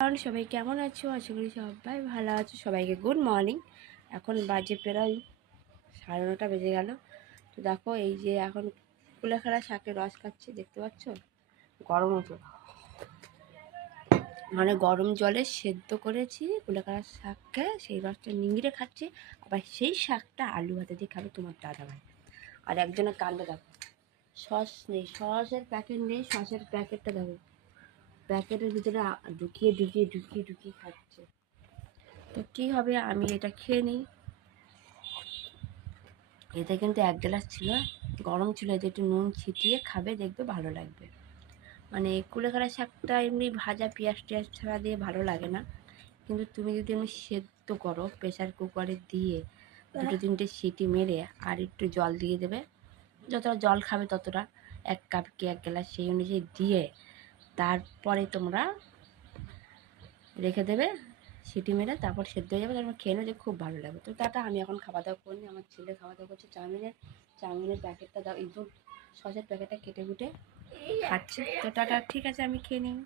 কারণ সবাই কেমন আছো? আশা করি সবাই ভালো আছো। সবাইকে গুড মর্নিং। এখন বাজে প্রায় 9:30 বেজে গেল। তো দেখো এই যে এখন কুলেখাড়া শাকের রস খাচ্ছি, দেখতে পাচ্ছ? গরম মতো মানে গরম জলে সেদ্ধ করেছি কুলেখাড়া শাককে, সেই রসটা নিংড়ে খাচ্ছি। আবার সেই শাকটা আলু ভাতে দিয়ে খাবে তোমার দাদা ভাই। আর একজনের কাণ্ডে দেখো, সস নেই, সসের প্যাকেট নেই, সসের প্যাকেটটা দেখো প্যাকেটের ভিতরে ঢুকিয়ে ঢুকিয়ে ঢুকিয়ে ঢুকিয়ে খাচ্ছে। তো কী হবে, আমি এটা খেয়ে নিই। এতে কিন্তু 1 গ্লাস ছিল, গরম ছিল, এতে একটু নুন ছিটিয়ে খাবে, দেখবে ভালো লাগবে। মানে কুলেখাড়া শাকটা এমনি ভাজা পেঁয়াজ টেয়াজ ছাড়া দিয়ে ভালো লাগে না, কিন্তু তুমি যদি এমনি সেদ্ধ করো প্রেসার কুকারে দিয়ে 2-3টে সিটি মেরে আর একটু জল দিয়ে দেবে, যতটা জল খাবে ততটা, 1 কাপ কি 1 গ্লাস সেই অনুযায়ী দিয়ে তারপরে তোমরা রেখে দেবে সিটি মেরে, তারপর সেদ্ধ হয়ে যাবে, তারপর খেয়ে নেবে, খুব ভালো লাগবে। তো টাটা, আমি এখন খাওয়া দাওয়া করিনি, আমার ছেলে খাওয়া দাওয়া করছে। চাউমিনের প্যাকেটটা দাও, এই সসের প্যাকেটটা কেটে কুটে খাচ্ছে। তো টাটা, ঠিক আছে, আমি খেয়ে নিই।